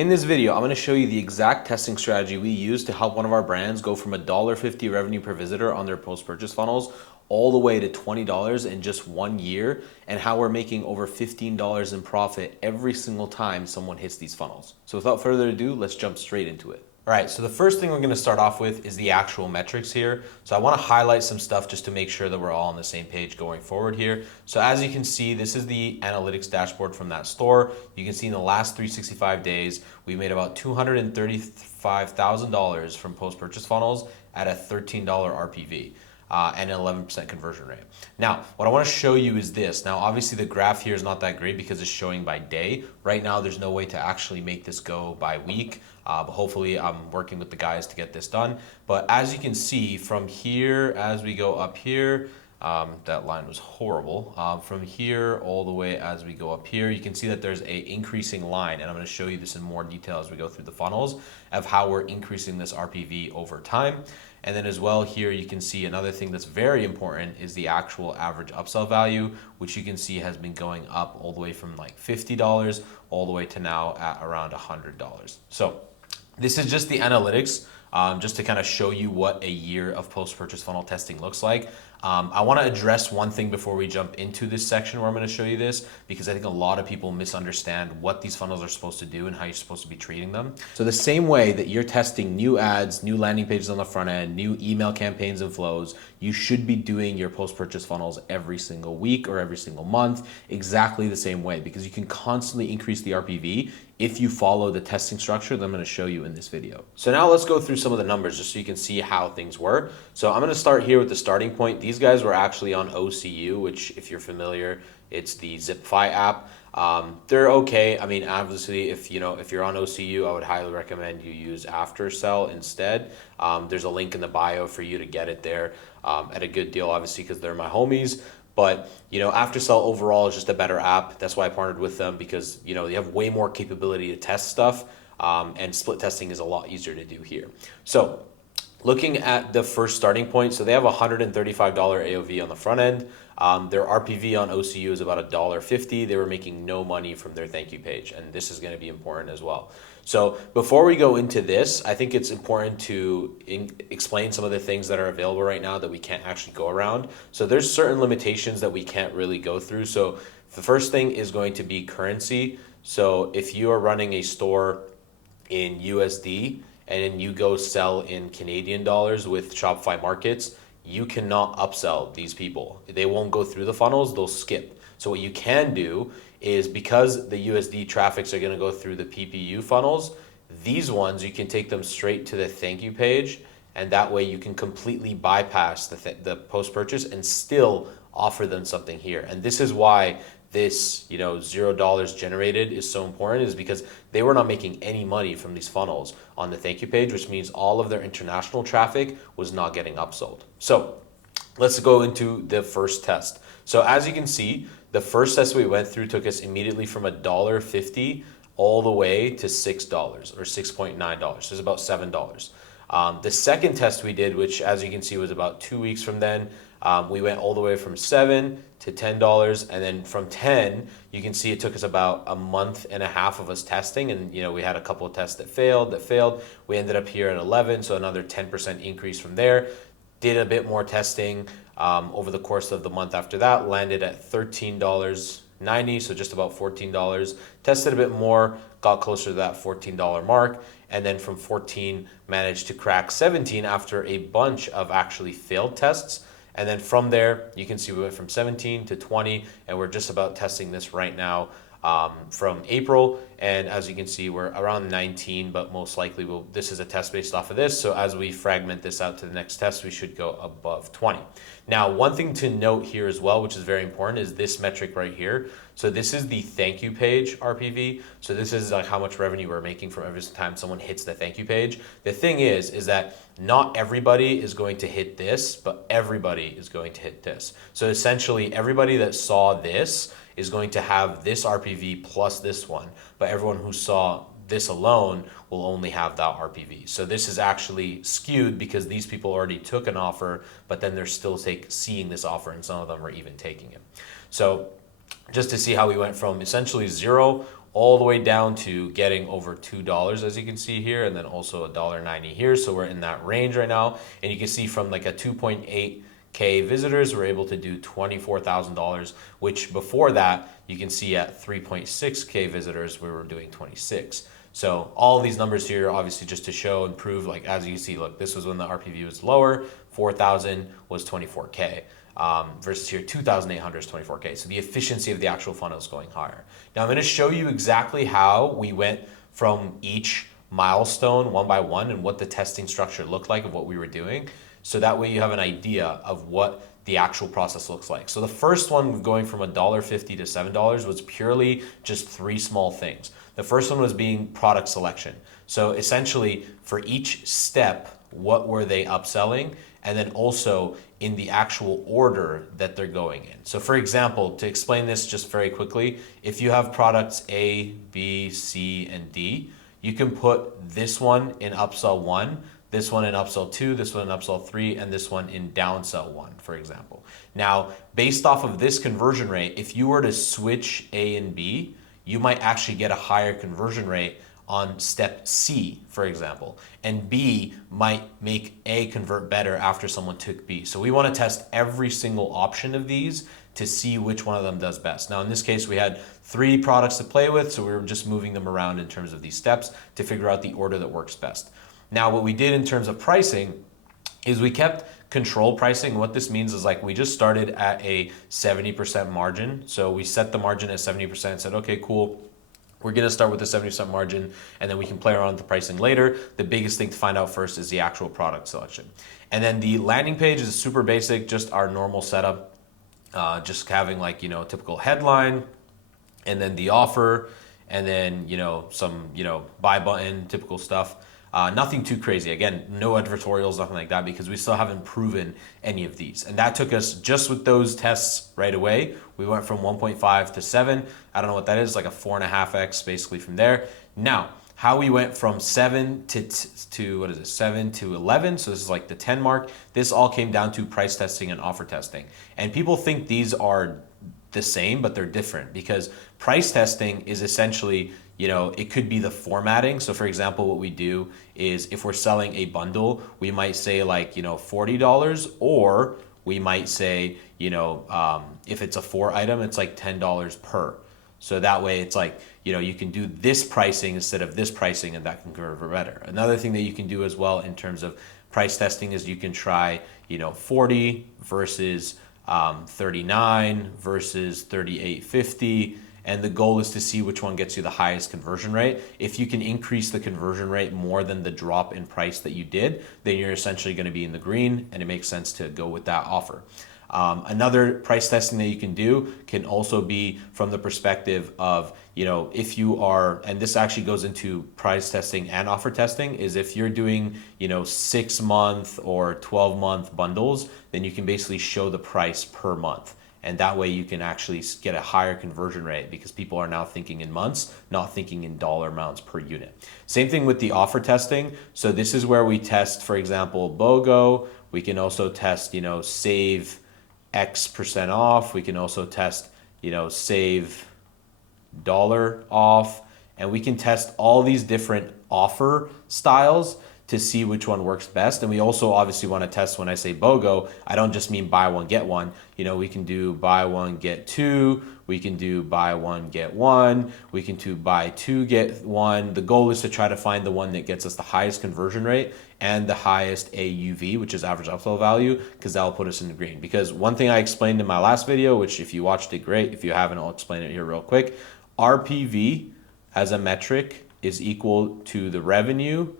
In this video, I'm going to show you the exact testing strategy we use to help one of our brands go from $1.50 revenue per visitor on their post-purchase funnels all the way to $20 in just 1 year, and how we're making over $15 in profit every single time someone hits these funnels. So without further ado, let's jump straight into it. All right, so the first thing we're going to start off with is the actual metrics here. So I want to highlight some stuff just to make sure that we're all on the same page going forward here. So as you can see, this is the analytics dashboard from that store. You can see in the last 365 days, we made about $235,000 from post-purchase funnels at a $13 RPV. And an 11% conversion rate. Now, what I want to show you is this. Now, obviously the graph here is not that great because it's showing by day. Right now, there's no way to actually make this go by week, but hopefully I'm working with the guys to get this done. But as you can see from here, as we go up here, that line was horrible. From here all the way as we go up here, you can see that there's a increasing line, and I'm going to show you this in more detail as we go through the funnels of how we're increasing this RPV over time. And then as well here, you can see another thing that's very important is the actual average upsell value, which you can see has been going up all the way from like $50 all the way to now at around $100. So this is just the analytics, just to kind of show you what a year of post-purchase funnel testing looks like. I want to address one thing before we jump into this section where I'm going to show you this, because I think a lot of people misunderstand what these funnels are supposed to do and how you're supposed to be treating them. So the same way that you're testing new ads, new landing pages on the front end, new email campaigns and flows, you should be doing your post-purchase funnels every single week or every single month, exactly the same way, because you can constantly increase the RPV if you follow the testing structure that I'm going to show you in this video. So now let's go through some of the numbers just so you can see how things were. So I'm going to start here with the starting point. These guys were actually on OCU, which if you're familiar, it's the Zipify app. They're okay. I mean, obviously, if you're on OCU, I would highly recommend you use Aftersell instead. There's a link in the bio for you to get it there at a good deal, obviously, because they're my homies. But, Aftersell overall is just a better app. That's why I partnered with them, because, they have way more capability to test stuff, and split testing is a lot easier to do here. So looking at the first starting point, so they have a $135 AOV on the front end. Their RPV on OCU is about $1.50. They were making no money from their thank you page, and this is going to be important as well. So before we go into this, I think it's important to explain some of the things that are available right now that we can't actually go around. So there's certain limitations that we can't really go through. So the first thing is going to be currency. So if you are running a store in USD and then you go sell in Canadian dollars with Shopify Markets, you cannot upsell these people. They won't go through the funnels, they'll skip. So what you can do is, because the USD traffics are going to go through the PPU funnels, these ones, you can take them straight to the thank you page, and that way you can completely bypass the post-purchase and still offer them something here. And this is why this $0 generated is so important, is because they were not making any money from these funnels on the thank you page, which means all of their international traffic was not getting upsold. So let's go into the first test. So as you can see, the first test we went through took us immediately from $1.50 all the way to $6 or $6.9. So it's about $7. The second test we did, which as you can see was about 2 weeks from then, we went all the way from $7 to $10, and then from 10, you can see it took us about a month and a half of us testing, and we had a couple of tests that failed. We ended up here at 11, so another 10% increase from there. Did a bit more testing over the course of the month after that, landed at $13.90, so just about $14. Tested a bit more, got closer to that $14 mark, and then from 14 managed to crack 17 after a bunch of actually failed tests. And then from there, you can see we went from 17 to 20, and we're just about testing this right now from April. And as you can see, we're around 19, but most likely this is a test based off of this. So as we fragment this out to the next test, we should go above 20. Now, one thing to note here as well, which is very important, is this metric right here. So this is the thank you page RPV. So this is like how much revenue we're making from every time someone hits the thank you page. The thing is that not everybody is going to hit this, but everybody is going to hit this. So essentially, everybody that saw this is going to have this RPV plus this one, but everyone who saw this alone will only have that RPV. So this is actually skewed because these people already took an offer, but then they're still seeing this offer, and some of them are even taking it. So just to see how we went from essentially 0 all the way down to getting over $2 as you can see here, and then also $1.90 here. So we're in that range right now. And you can see from like a 2.8K visitors, we're able to do $24,000, which before that, you can see at 3.6K visitors, we were doing 26. So all these numbers here, obviously just to show and prove, like as you see, look, this was when the RPV was lower, 4,000 was 24K. Versus here 2,800 is 24K. So the efficiency of the actual funnel is going higher. Now I'm going to show you exactly how we went from each milestone one by one and what the testing structure looked like of what we were doing. So that way you have an idea of what the actual process looks like. So the first one going from $1.50 to $7 was purely just 3 small things. The first one was being product selection. So essentially for each step, what were they upselling? And then also in the actual order that they're going in. So for example, to explain this just very quickly, if you have products A, B, C, and D, you can put this one in upsell 1, this one in upsell 2, this one in upsell 3, and this one in downsell 1, for example. Now, based off of this conversion rate, if you were to switch A and B, you might actually get a higher conversion rate on step C, for example, and B might make A convert better after someone took B. So we want to test every single option of these to see which one of them does best. Now in this case, we had 3 products to play with, so we were just moving them around in terms of these steps to figure out the order that works best. Now what we did in terms of pricing is we kept control pricing. What this means is like we just started at a 70% margin. So we set the margin at 70% and said, okay, cool. We're going to start with a 70% margin, and then we can play around with the pricing later. The biggest thing to find out first is the actual product selection. And then the landing page is super basic, just our normal setup, just having like, a typical headline, and then the offer, and then, some, buy button, typical stuff. Nothing too crazy. Again, no advertorials, nothing like that, because we still haven't proven any of these. And that took us, just with those tests right away, we went from 1.5 to 7. I don't know what that is, like a 4.5x basically from there. Now, how we went from 7 to what is it, 7 to 11, so this is like the 10 mark. This all came down to price testing and offer testing. And people think these are the same, but they're different, because price testing is essentially, it could be the formatting. So for example, what we do is if we're selling a bundle, we might say like, $40, or we might say, if it's a 4 item, it's like $10 per. So that way it's like, you can do this pricing instead of this pricing, and that can convert better. Another thing that you can do as well in terms of price testing is you can try, 40 versus 39 versus 38.50. And the goal is to see which one gets you the highest conversion rate. If you can increase the conversion rate more than the drop in price that you did, then you're essentially going to be in the green, and it makes sense to go with that offer. Another price testing that you can do can also be from the perspective of, if you are, and this actually goes into price testing and offer testing, is if you're doing, 6-month or 12-month bundles, then you can basically show the price per month. And that way you can actually get a higher conversion rate, because people are now thinking in months, not thinking in dollar amounts per unit. Same thing with the offer testing. So this is where we test, for example, BOGO. We can also test, save X% off. We can also test, save dollar off. And we can test all these different offer styles to see which one works best. And we also obviously want to test, when I say BOGO, I don't just mean buy one, get one. We can do buy one, get two. We can do buy one, get one. We can do buy two, get one. The goal is to try to find the one that gets us the highest conversion rate and the highest AUV, which is average upsell value, because that will put us in the green. Because one thing I explained in my last video, which if you watched it, great. If you haven't, I'll explain it here real quick. RPV as a metric is equal to the revenue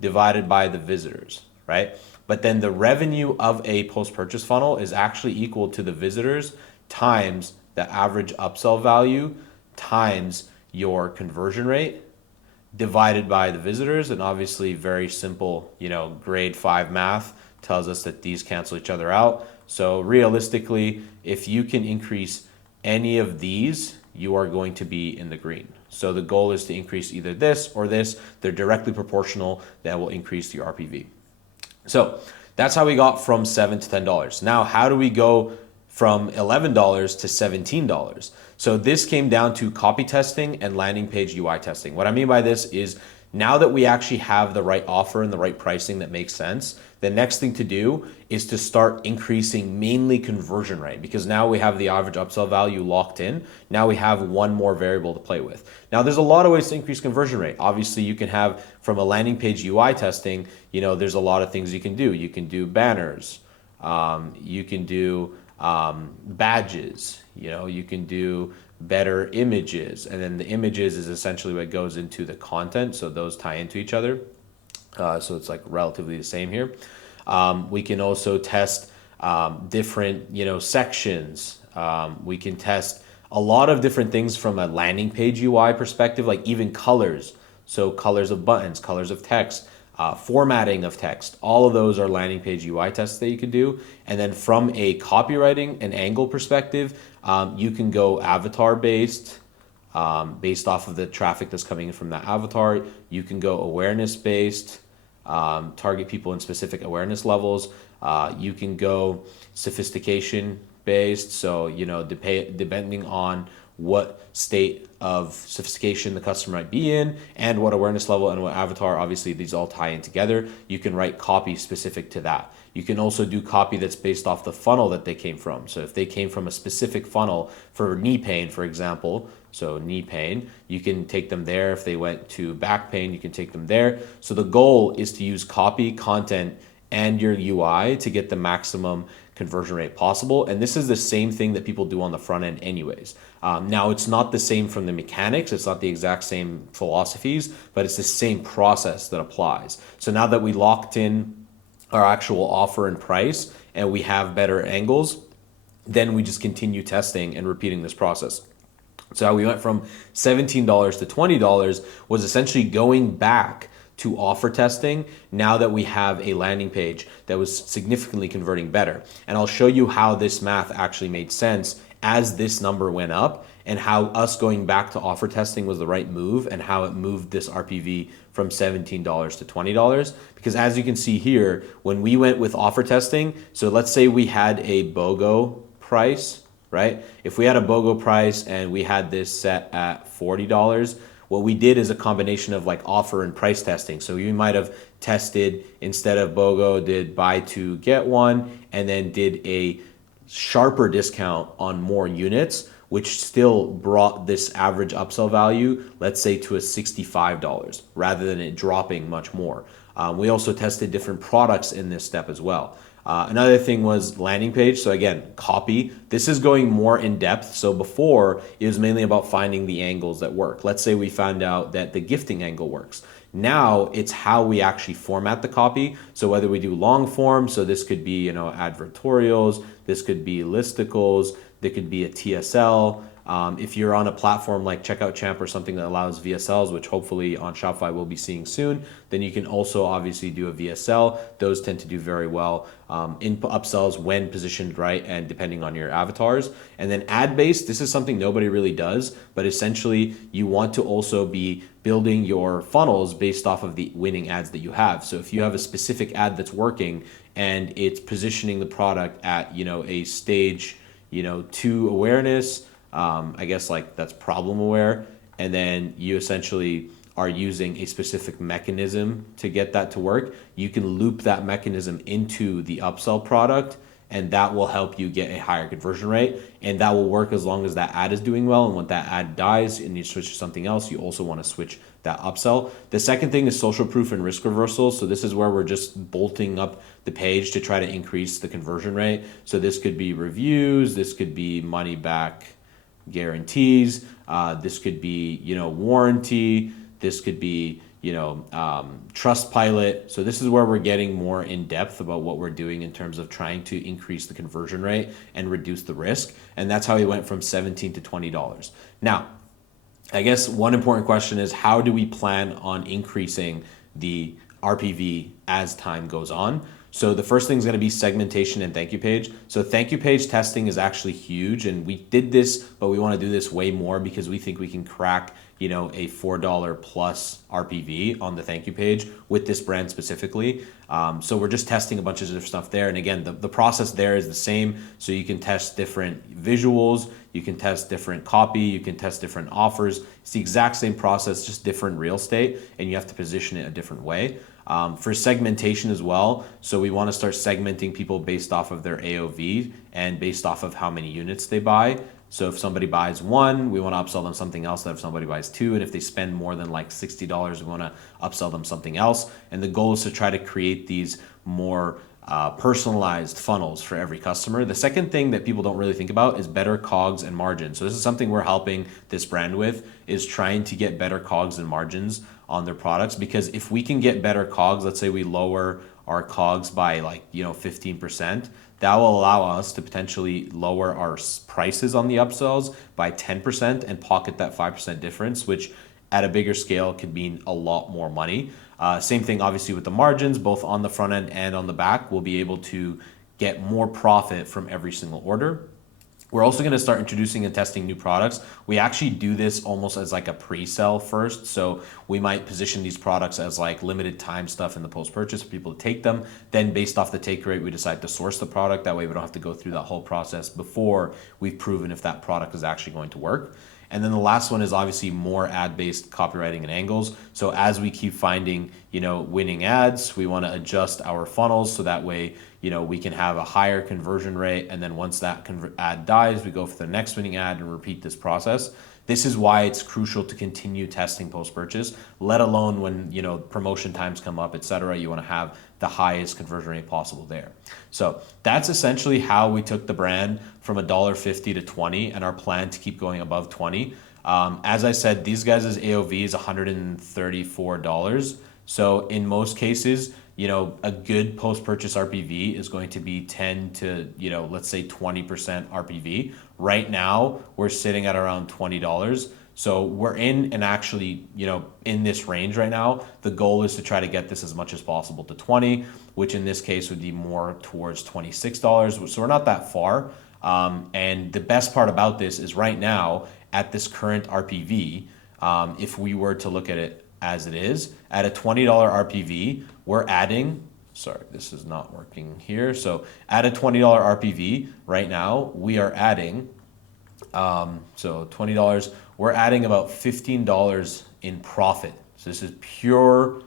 divided by the visitors, right? But then the revenue of a post-purchase funnel is actually equal to the visitors times the average upsell value times your conversion rate divided by the visitors. And obviously very simple, grade 5 math tells us that these cancel each other out. So realistically, if you can increase any of these, you are going to be in the green. So the goal is to increase either this or this. They're directly proportional. That will increase your RPV. So that's how we got from $7 to $10. Now, how do we go from $11 to $17. So this came down to copy testing and landing page UI testing. What I mean by this is now that we actually have the right offer and the right pricing that makes sense, the next thing to do is to start increasing mainly conversion rate, because now we have the average upsell value locked in. Now we have one more variable to play with. Now there's a lot of ways to increase conversion rate. Obviously you can have from a landing page UI testing, there's a lot of things you can do. You can do banners, you can do badges, you can do better images, and then the images is essentially what goes into the content, so those tie into each other, so it's like relatively the same here. We can also test different sections. We can test a lot of different things from a landing page UI perspective, like even colors, so colors of buttons, colors of text, formatting of text. All of those are landing page UI tests that you could do. And then from a copywriting and angle perspective, you can go avatar based, based off of the traffic that's coming in from that avatar. You can go awareness based, target people in specific awareness levels. You can go sophistication based, so depending on what state of sophistication the customer might be in and what awareness level and what avatar, obviously these all tie in together. You can write copy specific to that. You can also do copy that's based off the funnel that they came from. So if they came from a specific funnel for knee pain, for example, so knee pain, you can take them there. If they went to back pain, you can take them there. So the goal is to use copy, content, and your UI to get the maximum conversion rate possible. And this is the same thing that people do on the front end anyways. Now it's not the same from the mechanics, it's not the exact same philosophies, but it's the same process that applies. So now that we locked in our actual offer and price and we have better angles, then we just continue testing and repeating this process. So how we went from $17 to $20 was essentially going back to offer testing now that we have a landing page that was significantly converting better. And I'll show you how this math actually made sense as this number went up, and how us going back to offer testing was the right move, and how it moved this RPV from $17 to $20. Because as you can see here, when we went with offer testing, so let's say we had a BOGO price, right? If we had a BOGO price and we had this set at $40, what we did is a combination of like offer and price testing. So you might have tested, instead of BOGO, did buy two, get one, and then did a sharper discount on more units, which still brought this average upsell value, let's say, to a $65 rather than it dropping much more. We also tested different products in this step as well. Another thing was landing page. So again, copy. This is going more in depth. So before, it was mainly about finding the angles that work. Let's say we found out that the gifting angle works. Now it's how we actually format the copy. So whether we do long form, so this could be, advertorials, this could be listicles, there could be a TSL. If you're on a platform like Checkout Champ or something that allows VSLs, which hopefully on Shopify we'll be seeing soon, then you can also obviously do a VSL. Those tend to do very well in upsells when positioned right and depending on your avatars. And then ad-based, this is something nobody really does, but essentially you want to also be building your funnels based off of the winning ads that you have. So if you have a specific ad that's working and it's positioning the product at, a stage, 2 awareness, I guess like that's problem aware, and then you essentially are using a specific mechanism to get that to work, you can loop that mechanism into the upsell product, and that will help you get a higher conversion rate. And that will work as long as that ad is doing well. And when that ad dies and you switch to something else, you also want to switch that upsell. The second thing is social proof and risk reversal. So this is where we're just bolting up the page to try to increase the conversion rate. So this could be reviews, this could be money back guarantees, this could be warranty, this could be Trustpilot. So this is where we're getting more in depth about what we're doing in terms of trying to increase the conversion rate and reduce the risk. And that's how we went from $17 to $20. Now, I guess one important question is, how do we plan on increasing the RPV as time goes on? So the first thing is going to be segmentation and thank you page. So thank you page testing is actually huge, and we did this, but we want to do this way more because we think we can crack a $4 plus RPV on the thank you page with this brand specifically. So we're just testing a bunch of different stuff there. And again, the process there is the same. So you can test different visuals, you can test different copy, you can test different offers. It's the exact same process, just different real estate, and you have to position it a different way. For segmentation as well, so we want to start segmenting people based off of their AOV and based off of how many units they buy. So if somebody buys one, we want to upsell them something else. If somebody buys two, and if they spend more than like $60, we want to upsell them something else. And the goal is to try to create these more personalized funnels for every customer. The second thing that people don't really think about is better COGS and margins. So this is something we're helping this brand with, is trying to get better COGS and margins on their products. Because if we can get better COGS, let's say we lower our COGS by 15%, that will allow us to potentially lower our prices on the upsells by 10% and pocket that 5% difference, which at a bigger scale could mean a lot more money. Same thing obviously with the margins, both on the front end and on the back. We'll be able to get more profit from every single order. We're also going to start introducing and testing new products. We actually do this almost as like a pre-sell first. So we might position these products as like limited time stuff in the post-purchase for people to take them. Then based off the take rate, we decide to source the product. That way we don't have to go through that whole process before we've proven if that product is actually going to work. And then the last one is obviously more ad-based copywriting and angles. So as we keep finding, winning ads, we want to adjust our funnels so that way, we can have a higher conversion rate. And then once that ad dies, we go for the next winning ad and repeat this process. This is why it's crucial to continue testing post-purchase, let alone when, promotion times come up, etc. You want to have the highest conversion rate possible there. So that's essentially how we took the brand from $1.50 to $20 and our plan to keep going above $20. As I said, these guys' AOV is $134. So in most cases, a good post-purchase RPV is going to be 10 to, let's say 20% RPV. Right now, we're sitting at around $20. So we're in and actually, in this range right now. The goal is to try to get this as much as possible to 20, which in this case would be more towards $26. So we're not that far. And the best part about this is right now at this current RPV, if we were to look at it as it is, at a $20 RPV, we're adding, sorry, this is not working here. So at a $20 RPV right now, we are adding, so $20, we're adding about $15 in profit. So this is pure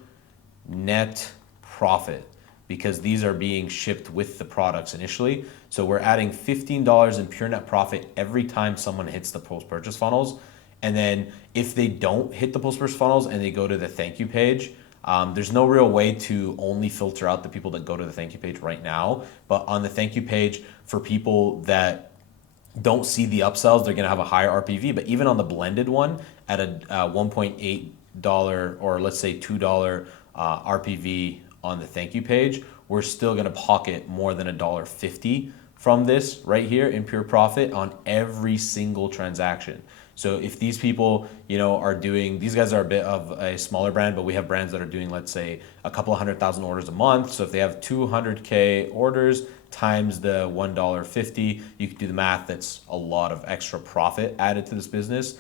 net profit because these are being shipped with the products initially. So we're adding $15 in pure net profit every time someone hits the post-purchase funnels. And then if they don't hit the post-purchase funnels and they go to the thank you page, there's no real way to only filter out the people that go to the thank you page right now. But on the thank you page, for people that don't see the upsells, they're going to have a higher RPV. But even on the blended one at a $1.8 or let's say $2 RPV on the thank you page, we're still going to pocket more than $1.50 from this right here in pure profit on every single transaction. So if these people, are doing, these guys are a bit of a smaller brand, but we have brands that are doing, let's say, a couple of 100,000 orders a month. So if they have 200K orders times the $1.50, you can do the math. That's a lot of extra profit added to this business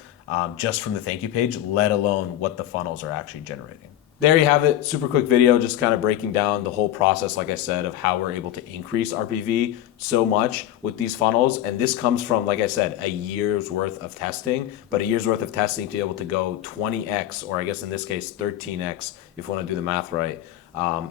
just from the thank you page, let alone what the funnels are actually generating. There you have it. Super quick video, just kind of breaking down the whole process, like I said, of how we're able to increase RPV so much with these funnels. And this comes from, like I said, a year's worth of testing, but a year's worth of testing to be able to go 20x, or I guess in this case, 13x, if you want to do the math right,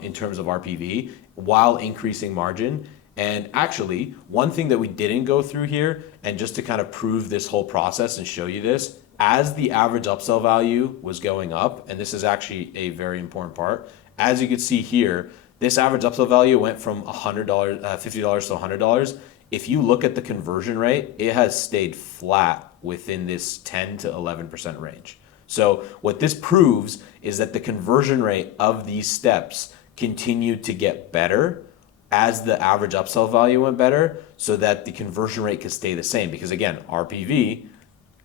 in terms of RPV, while increasing margin. And actually, one thing that we didn't go through here, and just to kind of prove this whole process and show you this, as the average upsell value was going up, and this is actually a very important part, as you can see here, this average upsell value went from $50 to $100. If you look at the conversion rate, it has stayed flat within this 10 to 11% range. So what this proves is that the conversion rate of these steps continued to get better as the average upsell value went better, so that the conversion rate could stay the same. Because again, RPV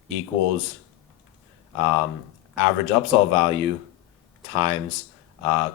equals average upsell value times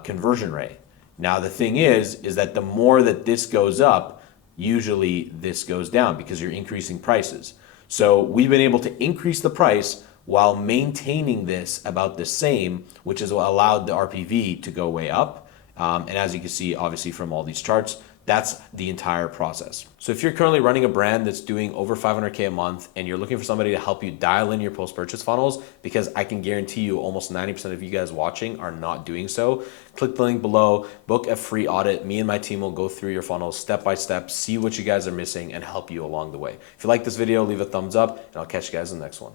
conversion rate. Now the thing is that the more that this goes up, usually this goes down because you're increasing prices. So we've been able to increase the price while maintaining this about the same, which is what allowed the RPV to go way up. And as you can see, obviously from all these charts, that's the entire process. So if you're currently running a brand that's doing over 500K a month and you're looking for somebody to help you dial in your post-purchase funnels, because I can guarantee you almost 90% of you guys watching are not doing so, click the link below, book a free audit. Me and my team will go through your funnels step by step, see what you guys are missing and help you along the way. If you like this video, leave a thumbs up and I'll catch you guys in the next one.